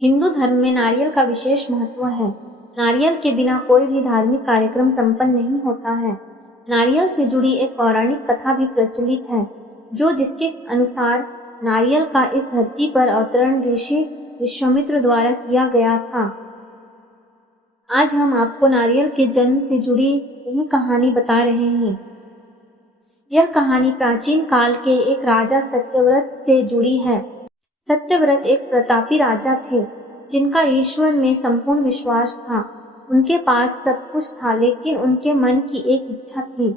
हिंदू धर्म में नारियल का विशेष महत्व है। नारियल के बिना कोई भी धार्मिक कार्यक्रम संपन्न नहीं होता है। नारियल से जुड़ी एक पौराणिक कथा भी प्रचलित है, जिसके अनुसार नारियल का इस धरती पर अवतरण ऋषि विश्वामित्र द्वारा किया गया था। आज हम आपको नारियल के जन्म से जुड़ी यही कहानी बता रहे हैं। यह कहानी प्राचीन काल के एक राजा सत्यव्रत से जुड़ी है। सत्यव्रत एक प्रतापी राजा थे, जिनका ईश्वर में संपूर्ण विश्वास था। उनके पास सब कुछ था, लेकिन उनके मन की एक इच्छा थी,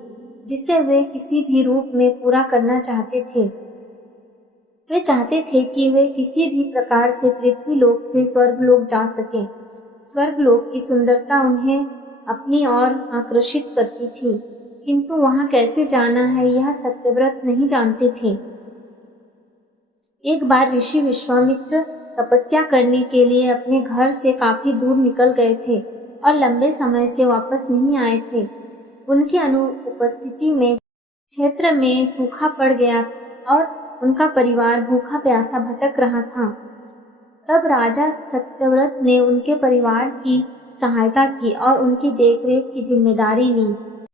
जिसे वे किसी भी रूप में पूरा करना चाहते थे। वे चाहते थे कि वे किसी भी प्रकार से पृथ्वी लोक से स्वर्गलोक जा सके। स्वर्गलोक की सुंदरता उन्हें अपनी ओर आकर्षित करती थी, किंतु वहां कैसे जाना है यह सत्यव्रत नहीं जानते थे। एक बार ऋषि विश्वामित्र तपस्या करने के लिए अपने घर से काफी दूर निकल गए थे और लंबे समय से वापस नहीं आए थे। उनकी अनुपस्थिति में क्षेत्र में सूखा पड़ गया और उनका परिवार भूखा प्यासा भटक रहा था। तब राजा सत्यव्रत ने उनके परिवार की सहायता की और उनकी देखरेख की जिम्मेदारी ली।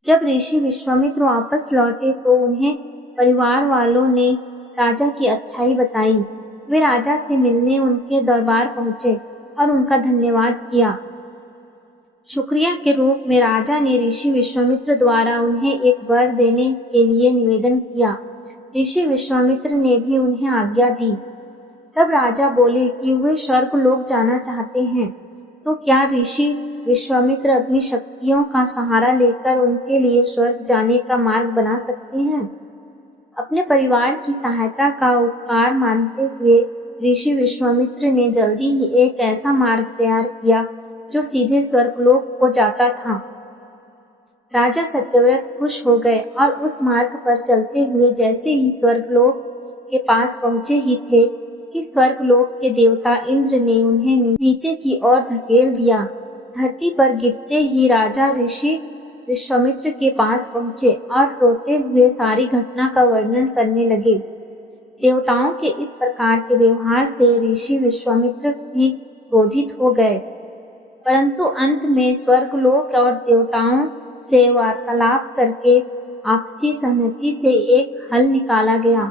जब ऋषि विश्वामित्र वापस लौटे तो उन्हें परिवार वालों ने राजा की अच्छाई बताई। वे राजा से मिलने उनके दरबार पहुंचे और उनका धन्यवाद किया। शुक्रिया के रूप में राजा ने ऋषि विश्वामित्र द्वारा उन्हें एक वर देने के लिए निवेदन किया। ऋषि विश्वामित्र ने भी उन्हें आज्ञा दी। तब राजा बोले कि वे स्वर्गलोक जाना चाहते हैं, तो क्या ऋषि विश्वामित्र अपनी शक्तियों का सहारा लेकर उनके लिए स्वर्ग जाने का मार्ग बना सकते हैं? अपने परिवार की सहायता का उपकार मानते हुए ऋषि विश्वामित्र ने जल्दी ही एक ऐसा मार्ग तैयार किया जो सीधे स्वर्गलोक को जाता था। राजा सत्यव्रत खुश हो गए और उस मार्ग पर चलते हुए जैसे ही स्वर्गलोक के पास पहुंचे ही थे कि स्वर्गलोक के देवता इंद्र ने उन्हें नीचे की ओर धकेल दिया। धरती पर गिरते ही राजा ऋषि विश्वामित्र के पास पहुंचे और रोते हुए सारी घटना का वर्णन करने लगे। देवताओं के इस प्रकार के व्यवहार से ऋषि विश्वामित्र भी क्रोधित हो गए, परंतु अंत में स्वर्गलोक और देवताओं से वार्तालाप करके आपसी सहमति से एक हल निकाला गया।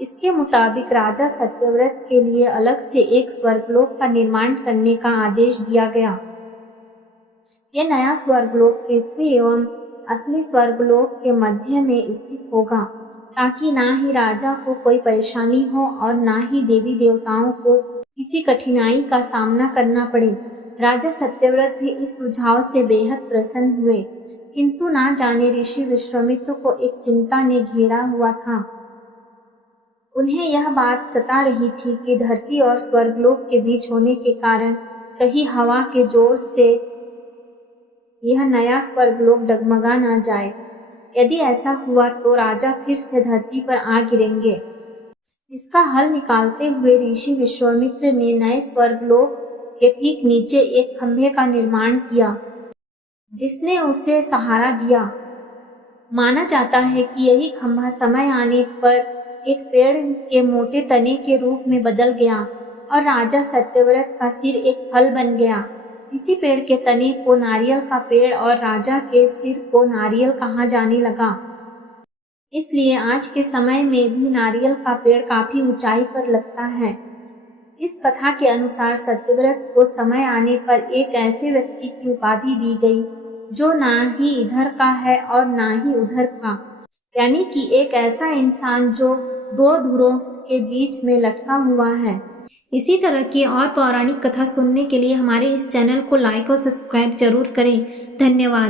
इसके मुताबिक राजा सत्यव्रत के लिए अलग से एक स्वर्गलोक का निर्माण करने का आदेश दिया गया। यह नया स्वर्गलोक पृथ्वी एवं असली स्वर्गलोक के मध्य में स्थित होगा, ताकि ना ही राजा को कोई परेशानी हो और ना ही देवी देवताओं को किसी कठिनाई का सामना करना पड़े। राजा सत्यव्रत भी इस सुझाव से बेहद प्रसन्न हुए, किंतु ना जाने ऋषि विश्वामित्र को एक चिंता ने घेरा हुआ था। उन्हें यह बात सता रही थी कि धरती और स्वर्गलोक के बीच होने के कारण कहीं हवा के जोर से यह नया स्वर्गलोक डगमगा न जाए। यदि ऐसा हुआ तो राजा फिर से धरती पर आ गिरेंगे। इसका हल निकालते हुए ऋषि विश्वामित्र ने नए स्वर्गलोक के ठीक नीचे एक खंभे का निर्माण किया, जिसने उसे सहारा दिया। माना जाता है कि यही खंभा समय आने पर एक पेड़ के मोटे तने के रूप में बदल गया और राजा सत्यव्रत का सिर एक फल बन गया। इसी पेड़ के तने को नारियल का पेड़ और राजा के सिर को नारियल कहा जाने लगा। इसलिए आज के समय में भी नारियल का पेड़ काफी ऊंचाई पर लगता है। इस कथा के अनुसार सत्यव्रत को समय आने पर एक ऐसे व्यक्ति की उपाधि दी गई जो ना ही इधर का है और ना ही उधर का, यानी कि एक ऐसा इंसान जो दो धुरों के बीच में लटका हुआ है। इसी तरह की और पौराणिक कथा सुनने के लिए हमारे इस चैनल को लाइक और सब्सक्राइब जरूर करें। धन्यवाद।